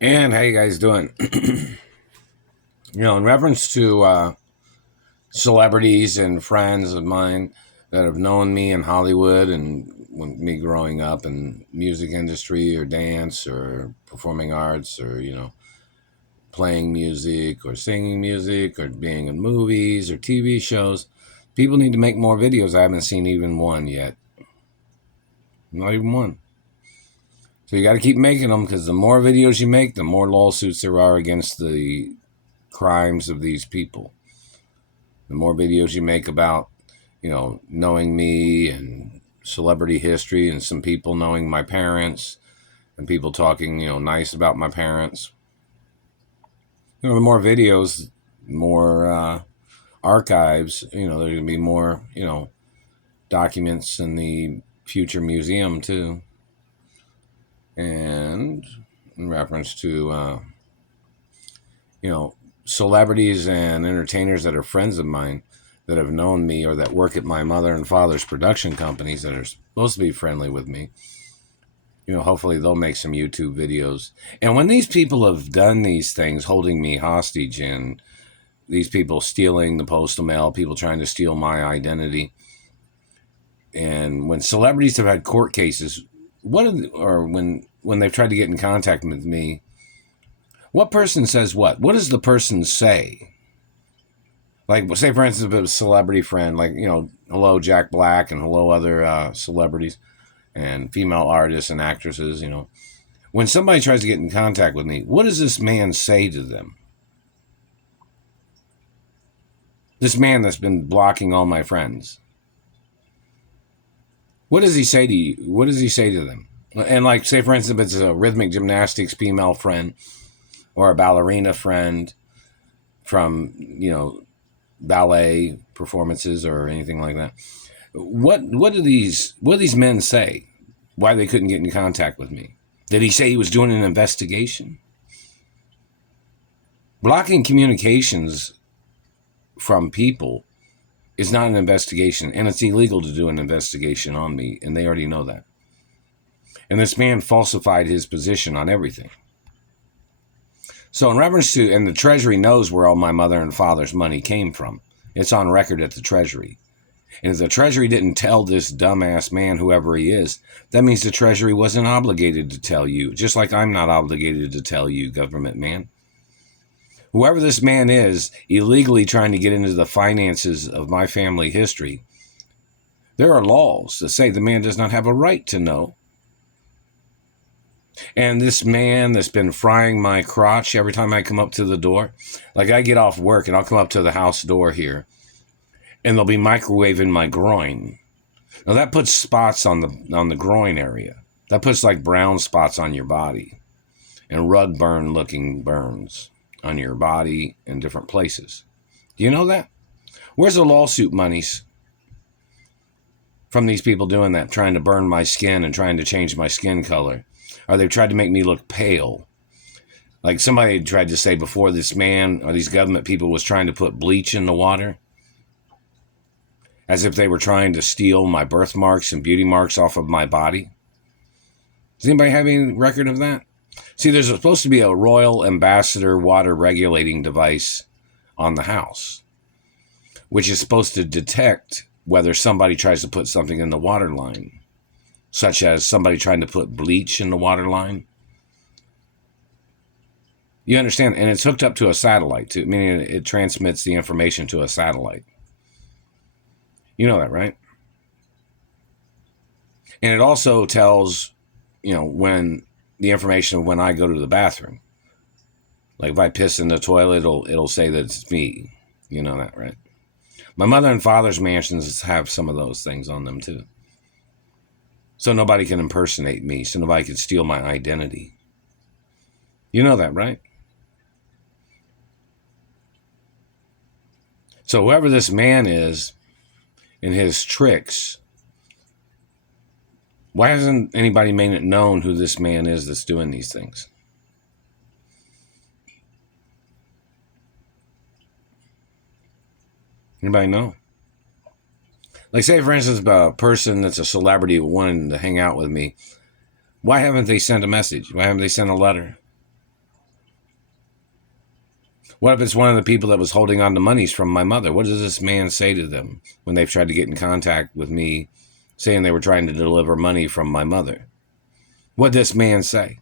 And how you guys doing? In reference to celebrities and friends of mine that have known me in Hollywood and when me growing up in music industry or dance or performing arts or playing music or singing music or being in movies or TV shows, people need to make more videos. I haven't seen even one yet. Not even one. So you got to keep making them because the more videos you make, the more lawsuits there are against the crimes of these people. The more videos you make about, knowing me and celebrity history and some people knowing my parents and people talking, nice about my parents. The more videos, more archives, there's going to be more, documents in the future museum too. And in reference to, celebrities and entertainers that are friends of mine that have known me or that work at my mother and father's production companies that are supposed to be friendly with me. Hopefully they'll make some YouTube videos. And when these people have done these things, holding me hostage and these people stealing the postal mail, people trying to steal my identity, and when celebrities have had court cases, when they've tried to get in contact with me, what person says what? What does the person say? Like, say, for instance, a celebrity friend, like, hello, Jack Black, and hello, other celebrities and female artists and actresses, When somebody tries to get in contact with me, what does this man say to them? This man that's been blocking all my friends. What does he say to you? What does he say to them? And, like, say, for instance, if it's a rhythmic gymnastics female friend or a ballerina friend from, ballet performances or anything like that. What do these men say? Why they couldn't get in contact with me? Did he say he was doing an investigation? Blocking communications from people is not an investigation, and it's illegal to do an investigation on me, and they already know that. And this man falsified his position on everything. So in reference to, and the Treasury knows where all my mother and father's money came from. It's on record at the Treasury. And if the Treasury didn't tell this dumbass man, whoever he is, that means the Treasury wasn't obligated to tell you, just like I'm not obligated to tell you, government man. Whoever this man is, illegally trying to get into the finances of my family history, there are laws that say the man does not have a right to know. And this man that's been frying my crotch every time I come up to the door, like I get off work and I'll come up to the house door here and they'll be microwaving my groin. Now that puts spots on the groin area. That puts like brown spots on your body and rug burn looking burns on your body in different places. Do you know that? Where's the lawsuit monies from these people doing that, trying to burn my skin and trying to change my skin color? Or they've tried to make me look pale. Like somebody tried to say before, this man or these government people was trying to put bleach in the water, as if they were trying to steal my birthmarks and beauty marks off of my body. Does anybody have any record of that? See, there's supposed to be a Royal Ambassador water regulating device on the house, which is supposed to detect whether somebody tries to put something in the water line, such as somebody trying to put bleach in the water line. You understand? And it's hooked up to a satellite, too, meaning it transmits the information to a satellite. You know that, right? And it also tells, when the information of when I go to the bathroom. Like if I piss in the toilet, it'll say that it's me. You know that, right? My mother and father's mansions have some of those things on them, too. So nobody can impersonate me, so nobody can steal my identity. You know that, right? So whoever this man is in his tricks, why hasn't anybody made it known who this man is that's doing these things? Anybody know? Like, say, for instance, a person that's a celebrity wanting to hang out with me. Why haven't they sent a message? Why haven't they sent a letter? What if it's one of the people that was holding on to monies from my mother? What does this man say to them when they've tried to get in contact with me, saying they were trying to deliver money from my mother? What does this man say?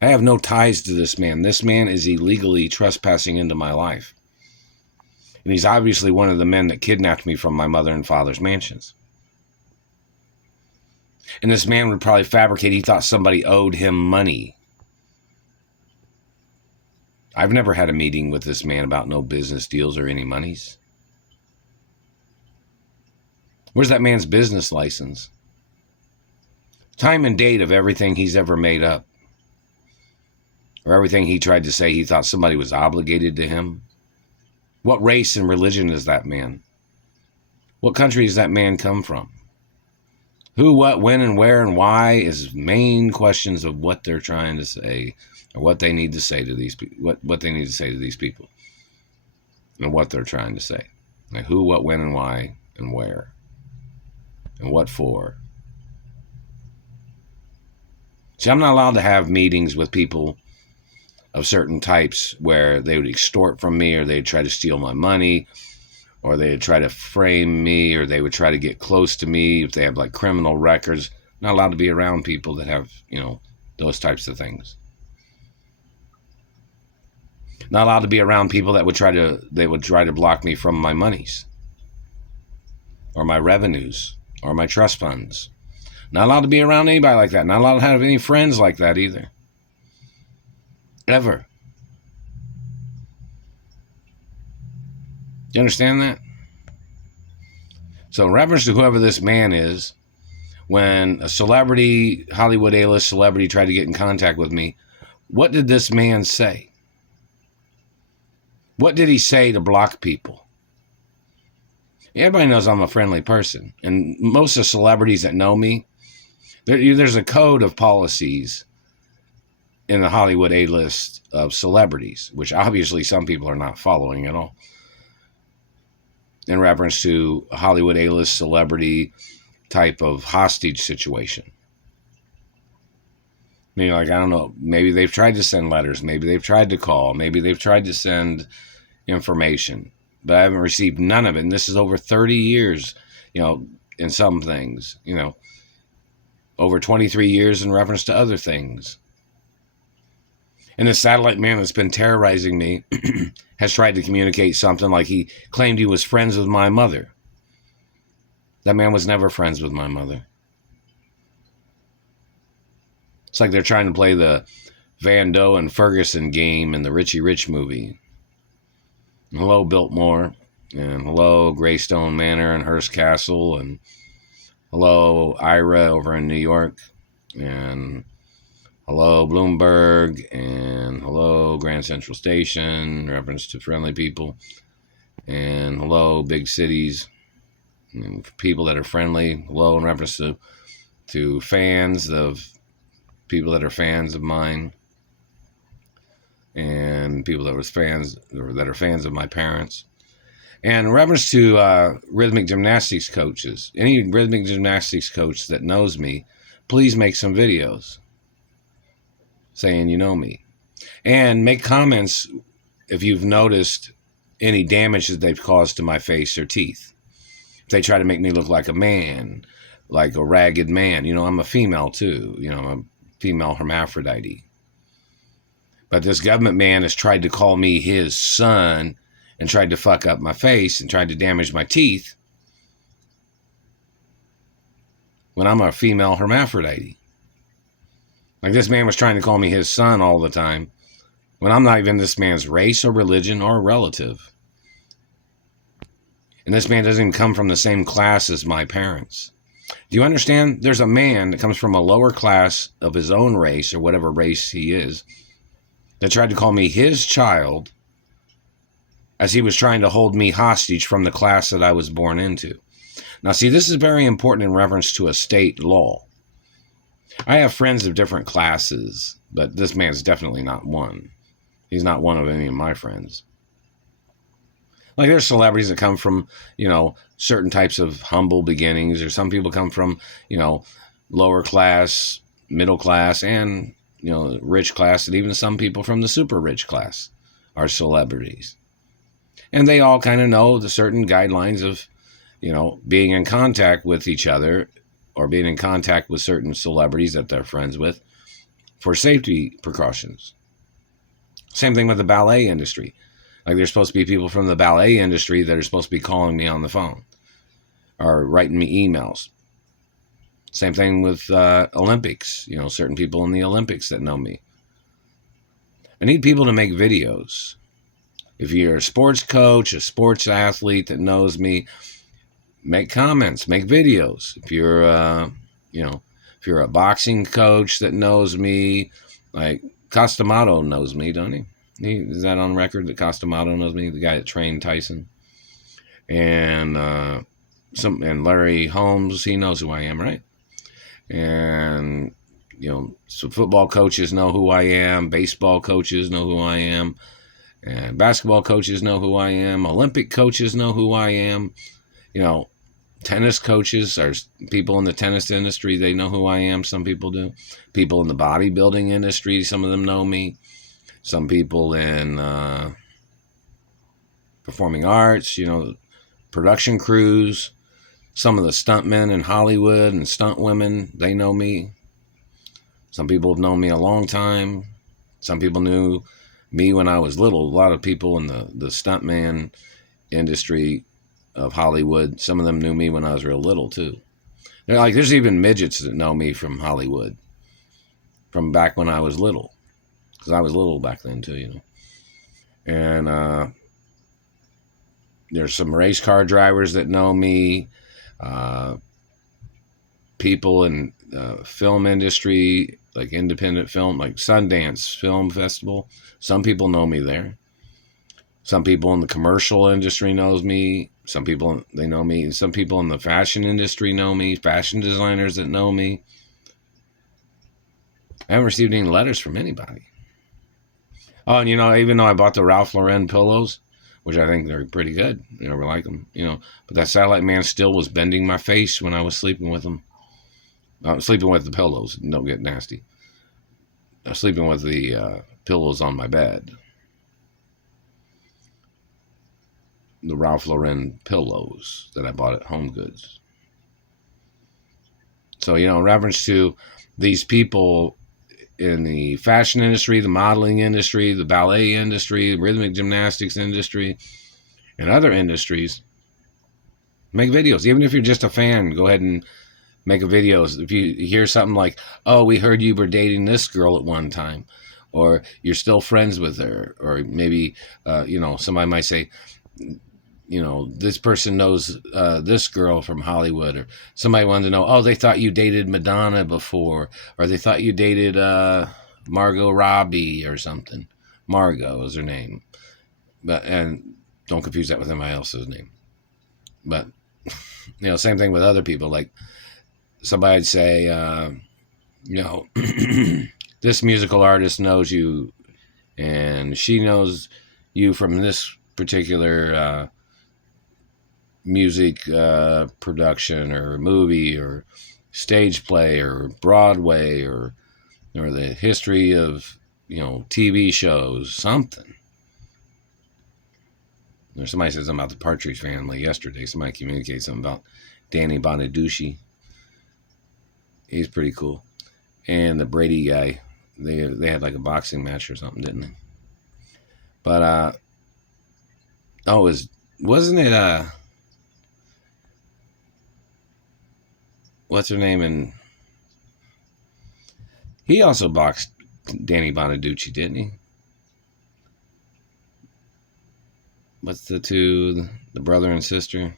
I have no ties to this man. This man is illegally trespassing into my life. And he's obviously one of the men that kidnapped me from my mother and father's mansions. And this man would probably fabricate he thought somebody owed him money. I've never had a meeting with this man about no business deals or any monies. Where's that man's business license? Time and date of everything he's ever made up. Or everything he tried to say he thought somebody was obligated to him. What race and religion is that man? What country does that man come from? Who, what, when, and where, and why is main questions of what they're trying to say, or what they need to say to these people, what they need to say to these people, and what they're trying to say. Like who, what, when, and why, and where, and what for. See, I'm not allowed to have meetings with people of certain types where they would extort from me, or they'd try to steal my money, or they'd try to frame me, or they would try to get close to me if they have like criminal records. I'm not allowed to be around people that have, those types of things. Not allowed to be around people that would try to block me from my monies, or my revenues, or my trust funds. Not allowed to be around anybody like that. Not allowed to have any friends like that either. Ever. You understand that? So in reference to whoever this man is, when a celebrity, Hollywood A-list celebrity tried to get in contact with me, what did this man say? What did he say to block people? Everybody knows I'm a friendly person. And most of the celebrities that know me, there's a code of policies in the Hollywood A-list of celebrities, which obviously some people are not following at all, in reference to a Hollywood A-list celebrity type of hostage situation. I don't know, maybe they've tried to send letters, maybe they've tried to call, maybe they've tried to send information, but I haven't received none of it. And this is over 30 years, in some things, over 23 years in reference to other things. And the satellite man that's been terrorizing me has tried to communicate something like he claimed he was friends with my mother. That man was never friends with my mother. It's like they're trying to play the Van Doe and Ferguson game in the Richie Rich movie. And hello, Biltmore, and hello, Greystone Manor and Hearst Castle, and hello, Ira over in New York, and hello, Bloomberg, and hello, Grand Central Station, in reference to friendly people, and hello, big cities, and people that are friendly, hello, in reference to fans of people that are fans of mine, and people that was fans, or that are fans of my parents. And in reference to rhythmic gymnastics coaches, any rhythmic gymnastics coach that knows me, please make some videos saying you know me. And make comments if you've noticed any damage that they've caused to my face or teeth. If they try to make me look like a man, like a ragged man. I'm a female too. I'm a female hermaphrodite. But this government man has tried to call me his son and tried to fuck up my face and tried to damage my teeth when I'm a female hermaphrodite. Like this man was trying to call me his son all the time when I'm not even this man's race or religion or relative. And this man doesn't even come from the same class as my parents. Do you understand? There's a man that comes from a lower class of his own race, or whatever race he is, that tried to call me his child as he was trying to hold me hostage from the class that I was born into. Now, see, this is very important in reference to a state law. I have friends of different classes, but this man's definitely not one. He's not one of any of my friends. Like there's celebrities that come from, certain types of humble beginnings, or some people come from, lower class, middle class, and, rich class, and even some people from the super rich class are celebrities. And they all kind of know the certain guidelines of, being in contact with each other or being in contact with certain celebrities that they're friends with for safety precautions. Same thing with the ballet industry. Like, there's supposed to be people from the ballet industry that are supposed to be calling me on the phone or writing me emails. Same thing with Olympics. Certain people in the Olympics that know me. I need people to make videos. If you're a sports coach, a sports athlete that knows me, make comments, make videos. If you're, if you're a boxing coach that knows me, like Costamato knows me, don't he? Is that on record that Costamato knows me? The guy that trained Tyson, and and Larry Holmes, he knows who I am, right? And so football coaches know who I am, baseball coaches know who I am, and basketball coaches know who I am, Olympic coaches know who I am. Tennis coaches or people in the tennis industry, they know who I am. Some people do. People in the bodybuilding industry, some of them know me. Some people in performing arts, production crews. Some of the stuntmen in Hollywood and stunt women, they know me. Some people have known me a long time. Some people knew me when I was little. A lot of people in the stuntman industry of Hollywood, some of them knew me when I was real little too. They're like, there's even midgets that know me from Hollywood, from back when I was little, because I was little back then too, And there's some race car drivers that know me, people in film industry, like independent film, like Sundance Film Festival. Some people know me there. Some people in the commercial industry knows me. Some people, they know me. Some people in the fashion industry know me. Fashion designers that know me. I haven't received any letters from anybody. Oh, and even though I bought the Ralph Lauren pillows, which I think they're pretty good, I like them, but that satellite man still was bending my face when I was sleeping with him. Sleeping with the pillows. Don't get nasty. Sleeping with the pillows on my bed. The Ralph Lauren pillows that I bought at Home Goods. So, in reference to these people in the fashion industry, the modeling industry, the ballet industry, the rhythmic gymnastics industry, and other industries, make videos. Even if you're just a fan, go ahead and make a video. If you hear something like, oh, we heard you were dating this girl at one time, or you're still friends with her, or maybe, somebody might say, this person knows this girl from Hollywood, or somebody wanted to know, oh, they thought you dated Madonna before, or they thought you dated Margot Robbie or something. Margot is her name. And don't confuse that with anybody else's name. But, same thing with other people. Like, somebody'd say, this musical artist knows you, and she knows you from this particular music production or movie or stage play or Broadway or the history of TV shows, something. Or somebody said something about the Partridge Family yesterday. Somebody communicated something about Danny Bonaducci. He's pretty cool. And the Brady guy, they had like a boxing match or something, didn't they? But wasn't it what's her name? And he also boxed Danny Bonaducci, didn't he? What's the two, the brother and sister?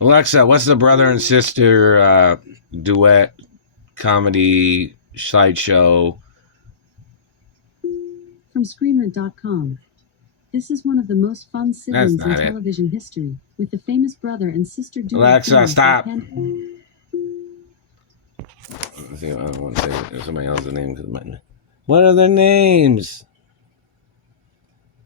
Alexa, what's the brother and sister duet comedy sideshow? From Screenrant.com. This is one of the most fun siblings in television history, with the famous brother and sister duo. Alexa, stop. Let's see, I don't want to say somebody else's name because what are their names?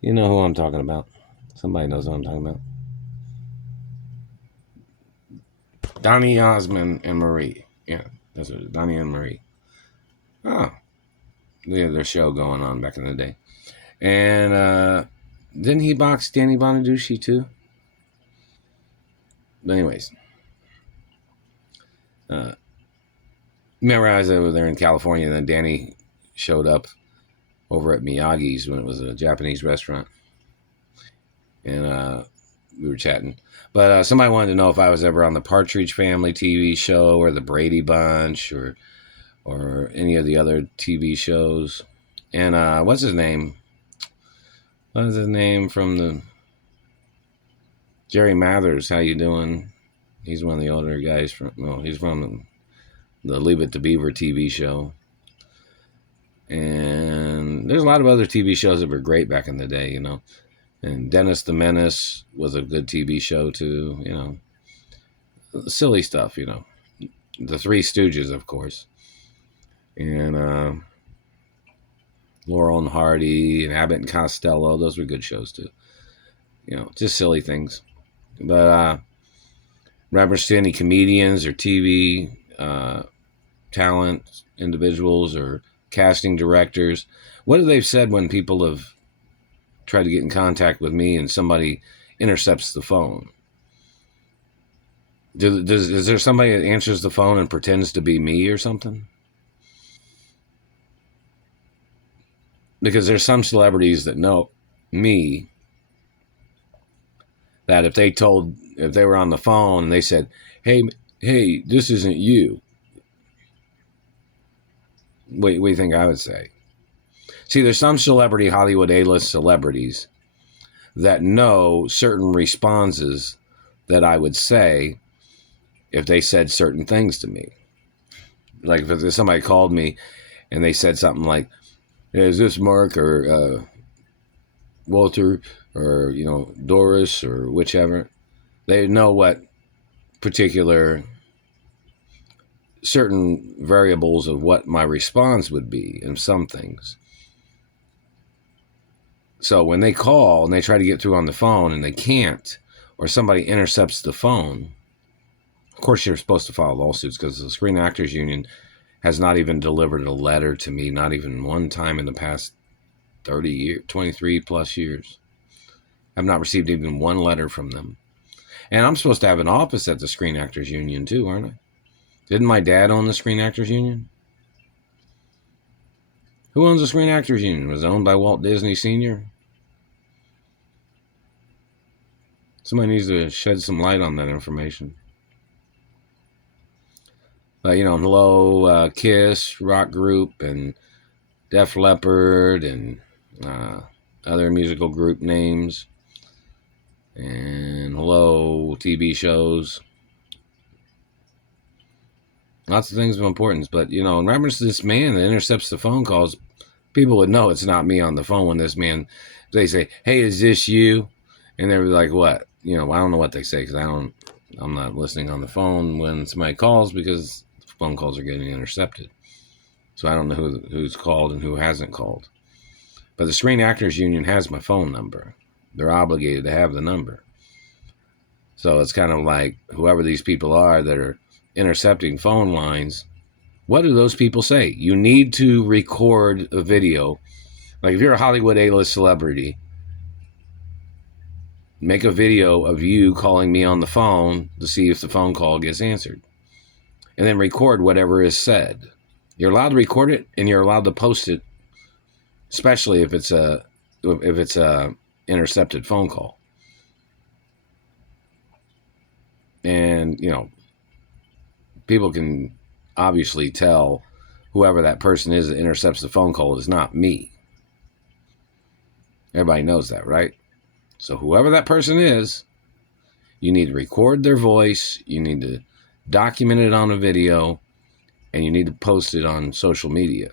You know who I'm talking about. Somebody knows who I'm talking about. Donny Osmond and Marie. Yeah, that's what it is. Donny and Marie. Oh, They had their show going on back in the day. And didn't he box Danny Bonaducci too? But anyways, remember I was over there in California, and then Danny showed up over at Miyagi's when it was a Japanese restaurant, and we were chatting. But somebody wanted to know if I was ever on the Partridge Family TV show or the Brady Bunch or any of the other TV shows. And what's his name? What's his name from the Jerry Mathers? How you doing? He's one of the older guys from. Well, he's from the Leave It to Beaver TV show. And there's a lot of other TV shows that were great back in the day, you know. And Dennis the Menace was a good TV show too, you know. Silly stuff, you know. The Three Stooges, of course. And Laurel and Hardy and Abbott and Costello, those were good shows too. You know, just silly things. But remember any comedians or TV talent individuals or casting directors? What have they said when people have tried to get in contact with me and somebody intercepts the phone? Is there somebody that answers the phone and pretends to be me or something? Because there's some celebrities that know me that if they were on the phone and they said, hey, this isn't you, what do you think I would say? See, there's some celebrity, Hollywood A-list celebrities that know certain responses that I would say if they said certain things to me. Like if somebody called me and they said something like, is this Mark or Walter or, you know, Doris or whichever, they know what particular certain variables of what my response would be in some things. So when they call and they try to get through on the phone and they can't, or somebody intercepts the phone, of course you're supposed to file lawsuits because the Screen Actors Union has not even delivered a letter to me, not even one time in the past 30 years, 23 plus years. I've not received even one letter from them. And I'm supposed to have an office at the Screen Actors Union too, aren't I? Didn't my dad own the Screen Actors Union? Who owns the Screen Actors Union? Was it owned by Walt Disney Sr.? Somebody needs to shed some light on that information. You know, Hello, Kiss, rock group, and Def Leppard, and other musical group names, and Hello, TV shows. Lots of things of importance. But, you know, in reference to this man that intercepts the phone calls, people would know it's not me on the phone when this man, they say, hey, is this you? And they're like, what? You know, I don't know what they say because I'm not listening on the phone when somebody calls because phone calls are getting intercepted. So I don't know who's called and who hasn't called. But the Screen Actors Union has my phone number. They're obligated to have the number. So it's kind of like whoever these people are that are intercepting phone lines, what do those people say? You need to record a video. Like if you're a Hollywood A-list celebrity, make a video of you calling me on the phone to see if the phone call gets answered. And then record whatever is said. You're allowed to record it and you're allowed to post it, especially if it's a intercepted phone call. And, you know, people can obviously tell whoever that person is that intercepts the phone call is not me. Everybody knows that, right? So whoever that person is, you need to record their voice, you need to document it on a video, and you need to post it on social media.